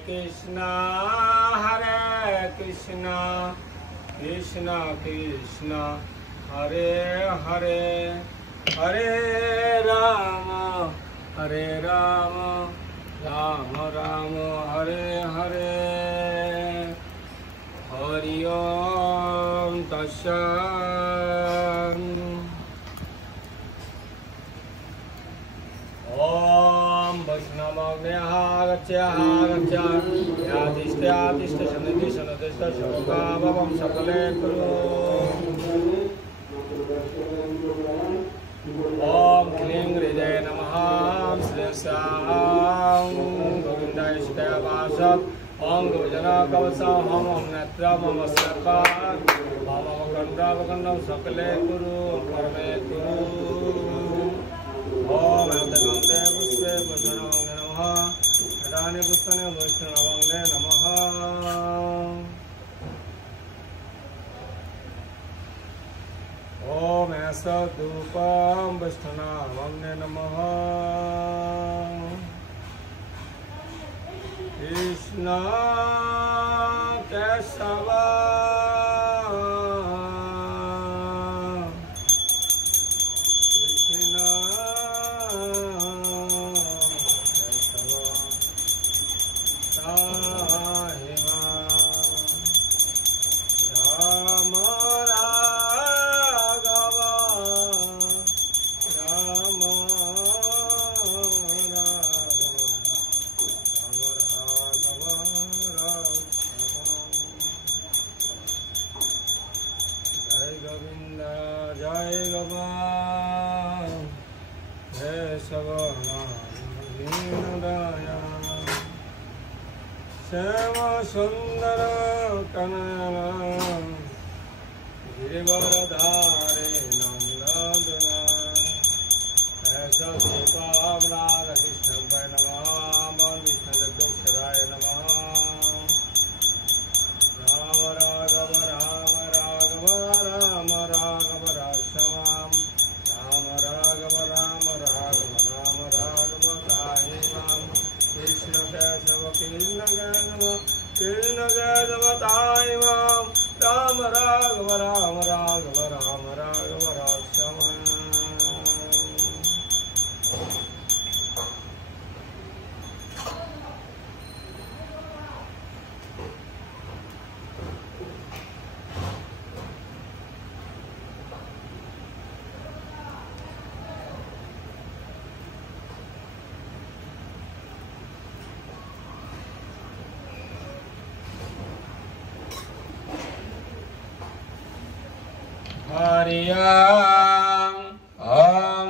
Krishna Krishna Krishna Hare Hare Hare Rama Rama Rama Hare Hare Hari Om Tatsat Om Vaishnavagneha Yadishta Shanadishta Shabhavavam Sakale Guru Om Kling Hridaya Namaha Srisam Govindaya Shitaya Vasat Om Gurjana Kavasam Om Netra Mama Sarva Mama Vakandam Sakale Guru Parame Guru Om Antanamde Puspe Vaishnavagne Namaha Adani Puspane Vaishnavagne Namaha Om Asa Dupam Vaishnavagne Namaha Krishna Kesava Shama Sundara Kanana Girivaradhare Nandadana Esa Devam Radha Krishna Pai Namaha Vishnu Jagdishwaraya Namaha Rama Raghava Rama Raghava Rama Raghava Rashamam Rama Raghava Rama Raghava Rama Raghava Tahimam Krishna Kesava Krishna Kesava Tahimam Rama Raghava Rama Raghava Rama Raghava Rashamam Hari Om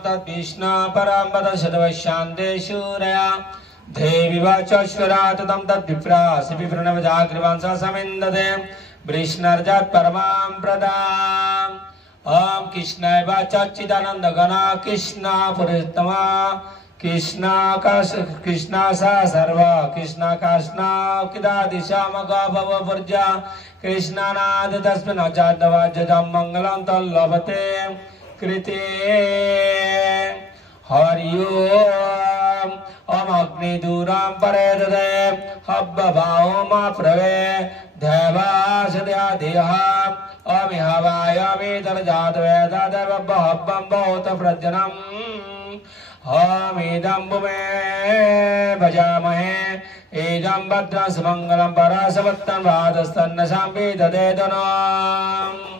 Tat Vishna Parampada Sadavashyante Suraya Devi Vachashvara Tatam Tat Vipra Sipi Pranava Jagrivansa Samindade Vrishnarjat Paramam Pradam Om Krishna Vachachidananda Gana Krishna Puritama Krishna Sa Sarva Krishna Kasna Kida Dishamaga Bhava Purja Krishna Nada Tasmana Jadava Jadam Mangalam Tallavate Krite Hari Om Om Agni Duram Paredade Habba Bhauma Prave Deva Sadya Deha Om Havaya Vedana Jadaveda Deva Bhabbam Bhauta Prajanam Om Idam Bhume Bhajamahe Idam Bhadras Mangalam Parasavattan Vadastan Nasambi Dadedanam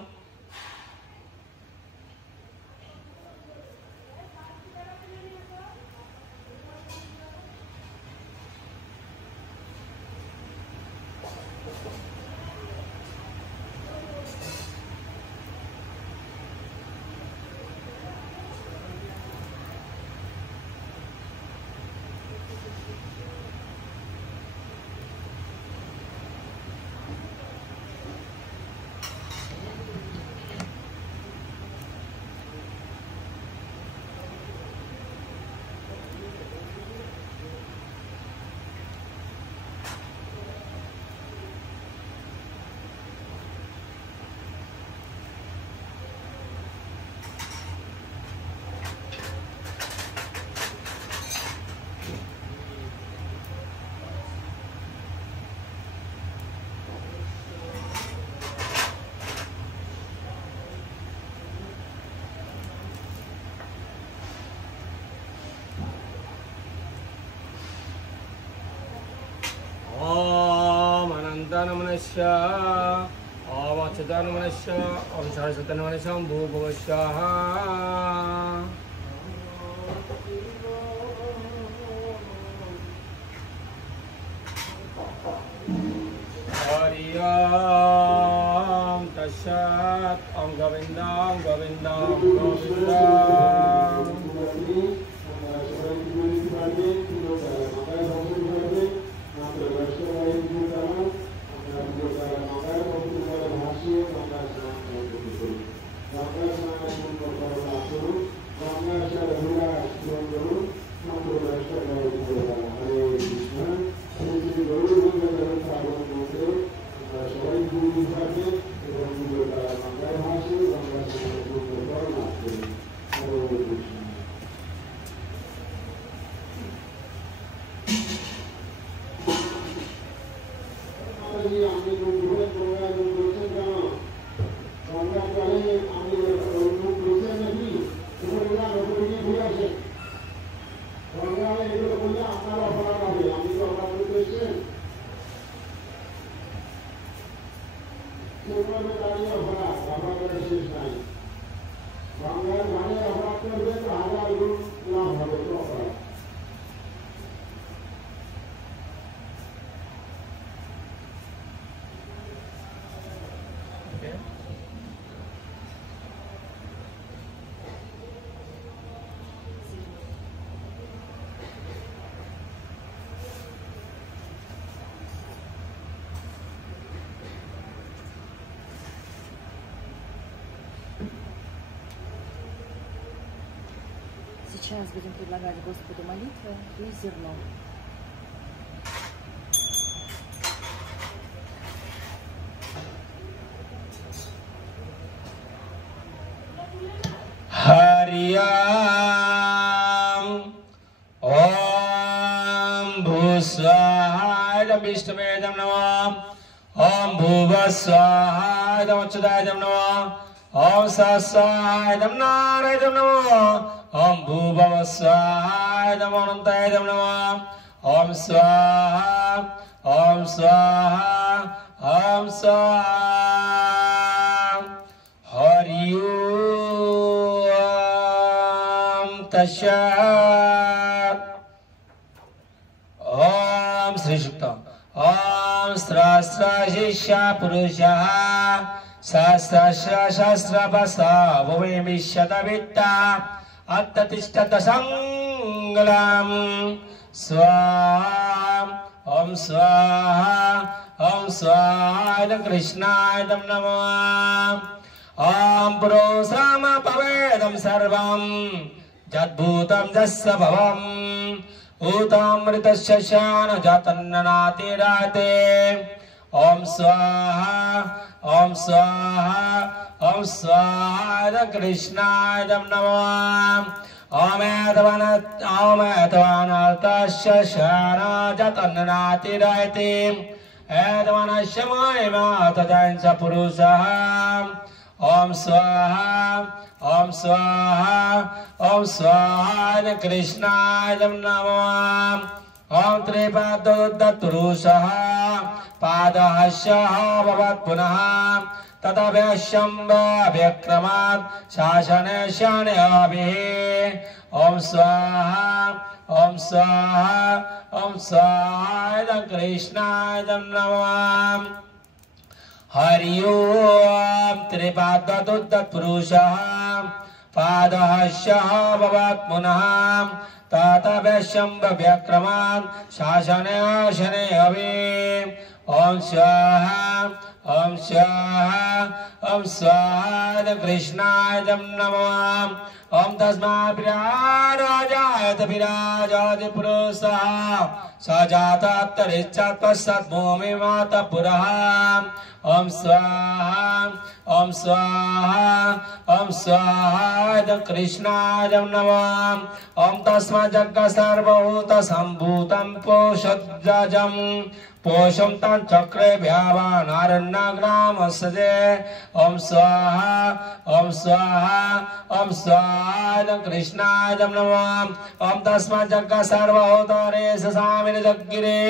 सच्चिदानन्दस्य ओम अच्युतानन्दस्य ओम सरस्वतीनन्दस्य ओम भूर्भुवः हरि ओम तत्सत् ओम गोविंदम गोविंदम गोविंदम Сейчас будем предлагать Господу молитвы и зерно. हरियाम ओम भूस्वाहाय विष्णुवेदं नमः ओम भुवस्वाहाय अच्युतायं नमः ओम सस्वाहाय नारायणं नमः ओम भूभवस्वाहाय अनंताय नमः ओम स्वाहा ओम स्वाहा ओम स्वाहा हरि ओम तत्सत् ओम श्री सुक्त ओम सहस्रशीर्ष पुरुषः सहस्रशास्त्रवसा भूमि विश्वतवित्ता अत्तिष्ठत संगलम स्वाहा ओम स्वाहा कृष्णाय नमः ओम पुरुषम पवेदं सर्वं यद्भूतं यस्य भवम् ऊतामृतस्य शान जातन्ननातिराते ओम स्वाहा ओम स्वाहा ओम स्वाहा कृष्णाय नमः ओम एतवानतस्य शान जातन्ननातिराते एतवानस्य महिमातजंस पुरुषः ओम स्वाहा ओम स्वाहा ओम स्वाहा कृष्णाय नमः ओम त्रिपादोदत्तपुरुषः पादहस्यः भवत् पुनः तथा व्यशम्ब व्यक्रमात् शासने शनयाभिः ओम स्वाहा ओम स्वाहा ओम स्वाहा कृष्णाय नमः हरि ओम त्रिपादोदत्तपुरुषः पादहस्यः भवत् पुनः तथा व्यशम्ब व्यक्रमात् शासने शनयाभिः ओम स्वाहा ओम स्वाहा ओम स्वाहा कृष्णाय नमः ओम तस्मात् विराजायत विराजाति पुरुषः स जातात्तरिच्छत् पश्चात् भूमि माता पुरः ओम स्वाहा ओम स्वाहा ओम स्वाहा कृष्णाय नमः ओम तस्मात् जगत् सर्वभूत सम्भूतं पोषध्वजं पोषम तान चक्रे भ्यावान आरण्यग्राम सजे ओम स्वाहा ओम स्वाहा ओम स्वाहा कृष्णाय नमः ओम तस्मात् जग्गा सर्वहोतरे ससामिन जग्गिरे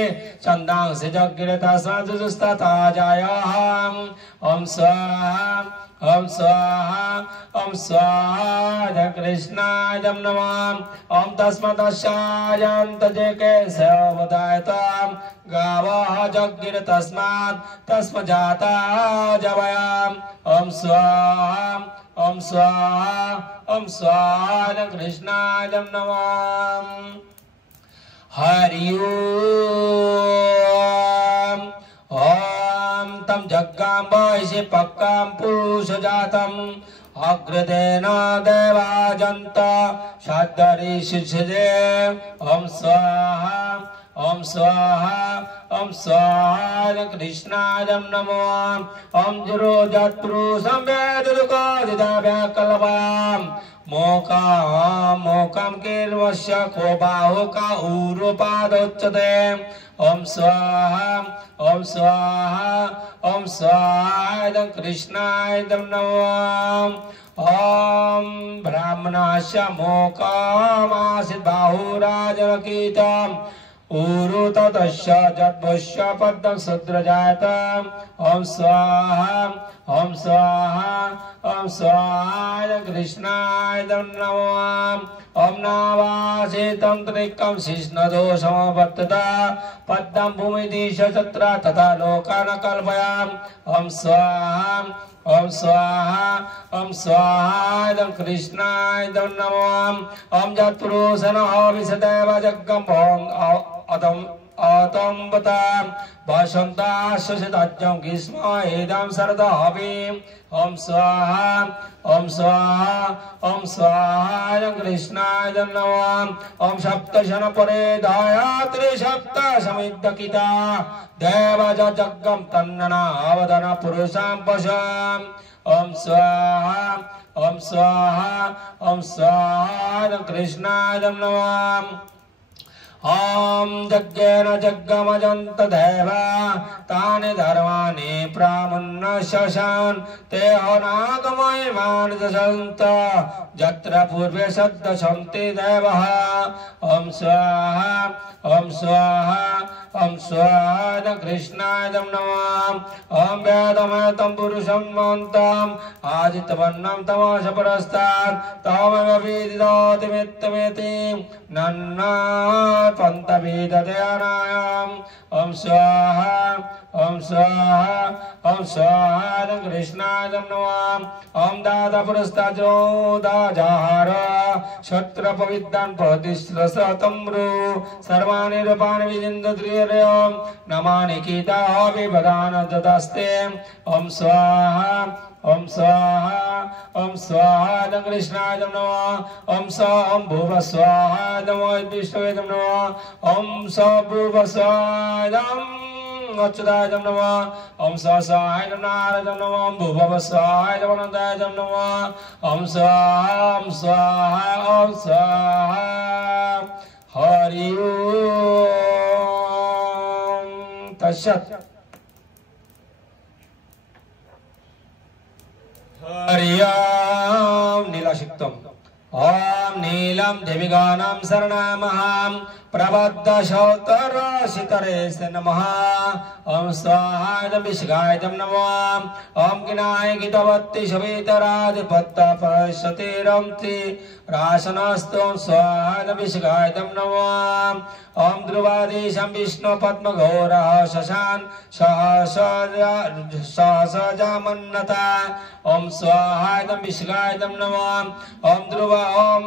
चंदांग से जग्गिरे तस्मात् जुजुस्तथा जायहम् ओम स्वाहा ओम स्वाहा ओम स्वाहा कृष्णाय नमः ओम तस्मात् अस्यायन्त जेके सेवदायताम् गावः जग्गिर तस्मात् तस्मजाता जवयाम् ओम स्वाहा ओम स्वाहा ओम स्वाहा कृष्णाय नमः हरि ओम ओम तम जग्गां वैशि पक्कां पुरुष जातम् अग्रदेन देवाजन्त शाद्धरिषिषजे ओम स्वाहा ओम स्वाहा ओम स्वाहा कृष्णाय नमः ओम जुरो जत्पुरुषं वेदुकादिदाव्याकल्पाम् मोकं केर्वस्य को बाहु का ऊरुपादोच्यते ओम स्वाहा ओम स्वाहा ओम स्वाहा कृष्णाय नमः ओम ब्राह्मणस्य मोकमासीत् बाहुराजनकीतम् ऊरु ततस्य जद्वस्य पद्मं शूद्रजातम् ओम स्वाहा ओम स्वाहा ओम स्वाहा कृष्णाय नमः ओम नावासेतं त्रिकं शिष्णदोषमवर्तता पद्मं भूमिदिश चत्रा तथा लोकान् कल्पयाम् ओम स्वाहा ओम स्वाहा ओम स्वाहा कृष्णाय नमः ओम जत्पुरुषनः विशदेव जग्गं भों अदम अतम्बताम् वसन्ताश्वसिताज्यं ग्रीष्म एदं शरदहविम् ओम स्वाहा ओम स्वाहा ओम स्वाहा कृष्णाय नमः ओम सप्तशन परे दायात्रि सप्त समिद्धकिता देवज जग्गं तन्नना अवदन पुरुषां पशम् ओम स्वाहा ओम स्वाहा ओम स्वाहा कृष्णाय नमः ओम यज्ञेन जग्गमजन्त देवा तानि धर्माणि प्रामुन्न शशान् ते अनागमयमान् दशन्त यत्र पूर्वे सद्दशन्ति देवः ओम स्वाहा ओम स्वाहा ओम स्वाहा कृष्णाय नमः ओम वेदमयतं पुरुषं मन्तं आदित्यवर्णं तमस परस्तात् तमेव विदितोति मित्तमेति नन्ना पंतवेदयानायाम ओम स्वाहा ओम स्वाहा ओम स्वाहा कृष्णाय नमः ओम दाता पुरस्ताजो दाजहार क्षत्र पवित्रान् पतिश्रसतम्रु सर्वाणि रूपाणि विजिन्दत्रियम् नमानि कीता विवदान ददास्ते ओम स्वाहा ओम स्वाहा ओम स्वाहा कृष्णाय नमः ओम स ओम भुव स्वाहा नमो विष्णवे नमः ओम स भुव स्वाहा अच्युताय नमः ओम स स्वाहाय नारायणाय नमः ओम भुव स्वाहाय अनन्ताय नमः ओम स्वाहा ओम स्वाहा ओम स्वाहा हरि ओम तत्सत् हरि ओम नीलाशिक्तम् ओम नीलम देविगानां शरणमहं प्रबद्धशौतरसितरे नमः ओम स्वाहा विष्गाय नमः ओम किनाय गीतवत्ति सवितराधिपत्यपश्यतिरन्ति रासनस्तों स्वाहा विष्गाय नमः ओम ध्रुवादिशं विष्णु पद्मघोरः शशान सहसजामन्नता ओम स्वाहा विष्गाय नमः ओम ध्रुव ओम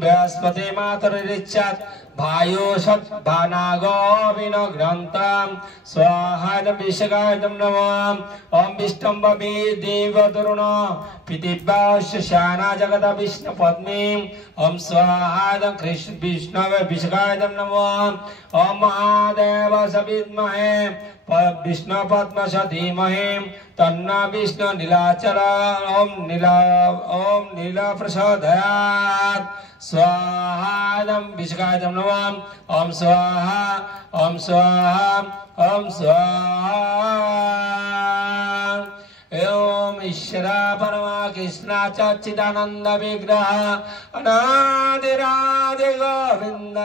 बृहस्पति मातरिच्यत् भायोषत् भानागो विनग्रन्थं स्वाहा विष्गाय नमः ओम विष्णुम्बि देवतरुण पितृव्यस्य शाना जगत विष्णु पद्मी ओम स्वाहा कृष्ण विष्णवे विष्गाय नमः ओम महादेव सविद्महे विष्णु पद्म च धीमहि तन्नो विष्णु नीलाचल ओम नीला प्रचोदयात् स्वाहा इदं विष्णुकाय नमः ओम स्वाहा ओम स्वाहा ओम स्वाहा ओम ईश्वरा परमा कृष्णा चिदानंद विग्रह अनादिरादि गोविंद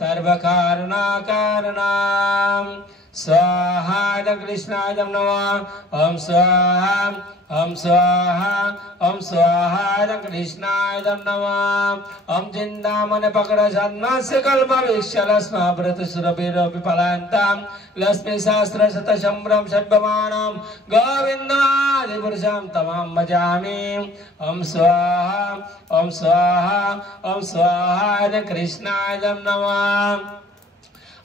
सर्वकारणा कारणम स्वाहा कृष्णाय नमः ओम स्वाहा ओम स्वाहा ओम स्वाहा कृष्णाय नमः ओम चिंतामणि पकड़ जन्मस्य कल्पविक्षलस्मा व्रत सुरभिरोपि पलायन्तां लक्ष्मी सहस्र शत शम्भ्रं षड्भवानां गोविन्दादिपुरुषं तमां भजामि ओम स्वाहा ओम स्वाहा ओम स्वाहा कृष्णाय नमः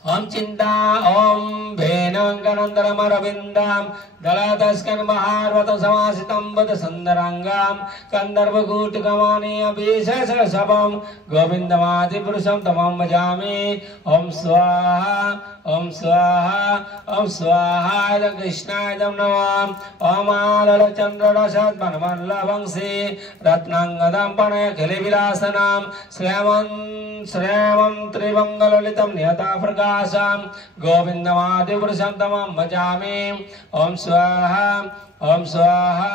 ओम चिंता ओम भेनंगनंदरमरविंदम दलादस्कन महारवतं समासितं बुध सुंदरांगम कंदर्पकूटकमानीय विशेषशवं गोविंदमादिपुरुषं तमं भजामि ओम स्वाहा ओम स्वाहा ओम स्वाहा कृष्णाय नमः ओम आललचन्द्ररसद्वनमल्लवंशी रत्नांगदं पणयखिलविलासनं श्रेमं त्रिमङ्गललितं नियता प्रकाशं गोविंदमादिपुरुषं तमं भजामि ओम स्वाहा ओम स्वाहा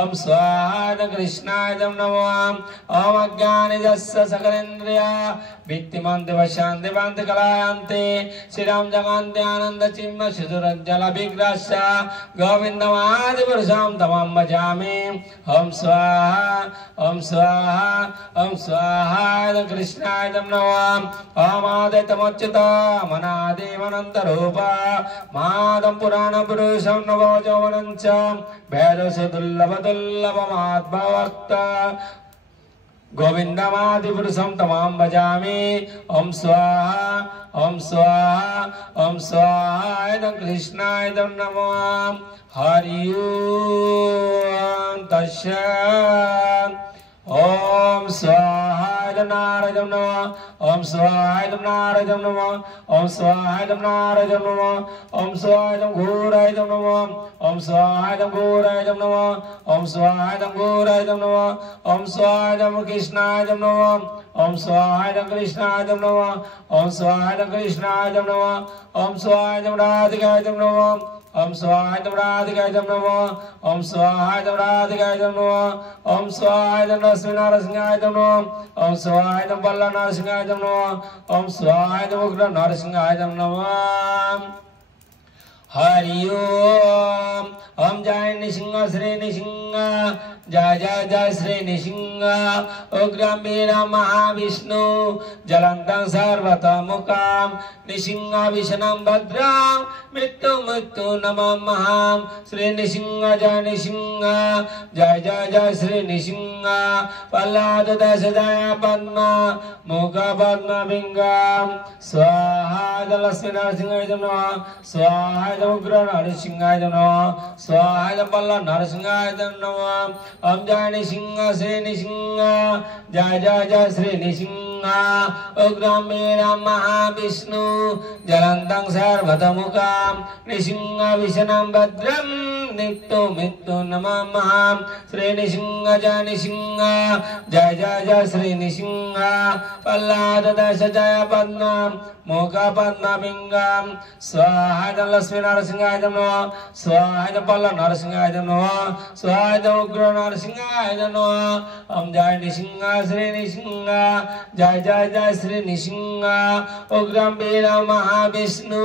ओम स्वाहा कृष्णाय नमः ओम अज्ञानिजस्य सकलेन्द्रिया वित्तिमन्दिवशान्ति कलायन्ते श्रीराम जगान्ते आनन्द चिन्म सुदुरज्जल विग्रहस्य गोविन्दमादिपुरुषं तमं भजामि ओम स्वाहा ओम स्वाहा ओम स्वाहा कृष्णाय नमः ओम आदितमच्युतमनादिमनन्तरूप मादं पुराणपुरुषं नवोजौवनं च वेदस्य दुर्लभमात्मवक्त गोविन्दमादिपुरुषं तमां भजामि ओम स्वाहा ओम स्वाहा ओम स्वाहा कृष्णाय नमः हरि ओम तस्सत् ओम स्वाहा नारायण नमः ओम स्वाहा नारायण नमः ओम स्वाहा नारायण नमः ओम स्वाहा घोराय नमः ओम स्वाहा घोराय नमः ओम स्वाहा घोराय नमः ओम स्वाहा कृष्णाय नमः ओम स्वाहा कृष्णाय नमः ओम स्वाहा कृष्णाय नमः ओम स्वाहा राधिकाय नमः ओम स्वाहा राधिकाय नमः ओम स्वाहा राधिकाय नमः ओम स्वाहा लक्ष्मी नरसिंहाय नमः ओम स्वाहा बल्ला नरसिंहाय नमः ओम स्वाहा उग्र नरसिंहाय नमः हरि ओम ओम जय नृसिंह श्री नृसिंह जय जय जय श्री नृसिंह उग्रं वीरं महाविष्णु ज्वलन्तं सर्वतोमुखं नृसिंह विष्णुं भद्रं मृत्यु नमः श्री नृसिंह जय नृसिंह जय जय जय श्री नृसिंह पल्लाददश जय पद्म मुख पद्म विंगम स्वाहा लक्ष्मी नरसिंहाय नमः स्वाहा उग्र नरसिंहाय नमः स्वाहा पल्ला नरसिंहाय नमः ओम जय नृसिंह श्री नृसिंह जय जय जय श्री नृसिंह उग्रं वीरं महाविष्णु ज्वलन्तं सर्वतोमुखं नृसिंह विष्णुं भद्रं मृत्यु नमः श्री नृसिंह जय नृसिंह जय जय जय श्री नृसिंह पल्लाददश जय पद्म मुख पद्म विंगम स्वाहा लक्ष्मी नरसिंहाय नमः स्वाहा पल्ला नरसिंहाय नमः स्वाहा उग्र नरसिंहाय नमः ओम जय नृसिंह श्री नृसिंह जय जय जय श्री नृसिंह उग्रं वीरं महाविष्णु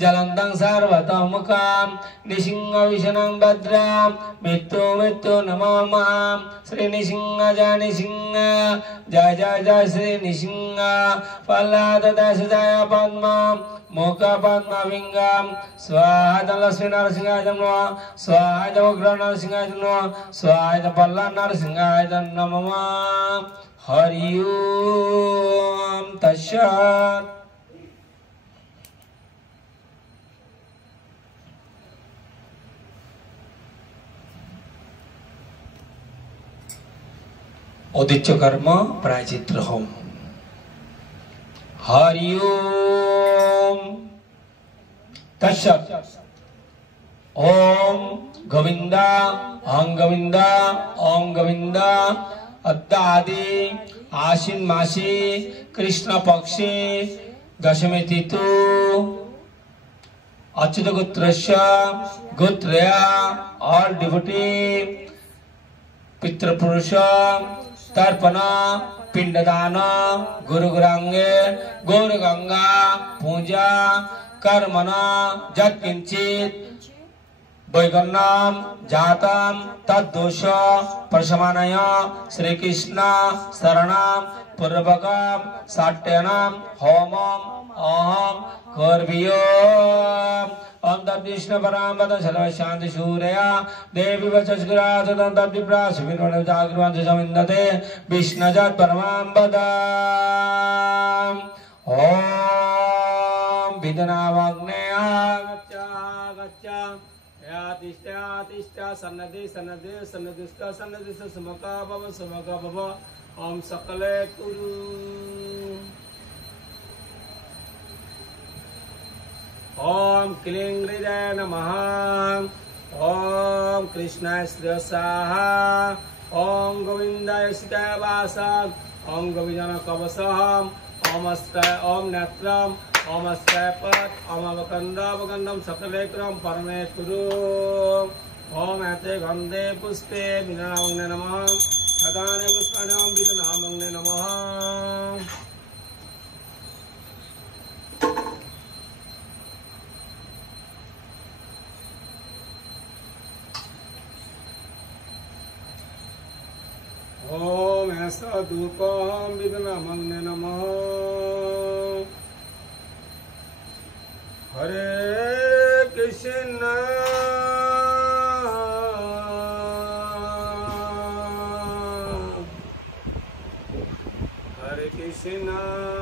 ज्वलन्तं सर्वतोमुखं नृसिंह विष्णुं भद्रं मृत्यु नमः श्री नृसिंह जय नृसिंह जय जय जय श्री नृसिंह पल्लाददश जय पद्म मुख पद्म विंगम स्वाहा लक्ष्मी नरसिंहाय नमः स्वाहा उग्र नरसिंहाय नमः स्वाहा पल्ला नरसिंहाय नमः हरि ओम तस्सत् उदिच्य कर्म प्रायचित्र होम हरि ओम तस्सत् ओम गोविंदा ओम गोविंदा ओम गोविंदा अद्यादि आश्विन मासी कृष्ण पक्षे दशमी तिथि अच्युत गोत्रस्य गोत्रया all devotee पितृपुरुष तर्पण पिंडदान गुरुगुरांगे गौरगंगा पूजा कर्मण यत्किंचित् वैगन्यम जातम तद्दोष प्रशमनाय श्री कृष्ण शरणम पूर्वकम साट्यनम होमम अहम कर्भियो ओम तद्विष्णु परामपद सर्व शांति सूर्या देवी वचस्कुरात तद्विप्रा सुविनोद जागृवंत समिन्दते विष्णुजत् परमाम्पद ओम विदनावग्नेया गच्छ गच्छ यातिष्ठा सन्नदि सन्नदि सन्नदिष्ट सन्नदिष्ट सुमका भव ओम सकले कुरु ओम क्लीं हृदय नमः ओम कृष्णाय श्रेयसाः ओम गोविंदाय सीताय वासः ओम गोविंदन कवचम् ओम अस्त्राय ओम नेत्रम् ओम अस्त्राय पद ओम अवकंदम सकलेक्रम परमे कुरु ओम एते गंधे पुष्पे विनामग्ने नमः सदाने पुष्पाणे ओम विनामग्ने नमः ओम ऐसा धूपम विघ्नमग्ने नमः हरे कृष्ण हरे कृष्ण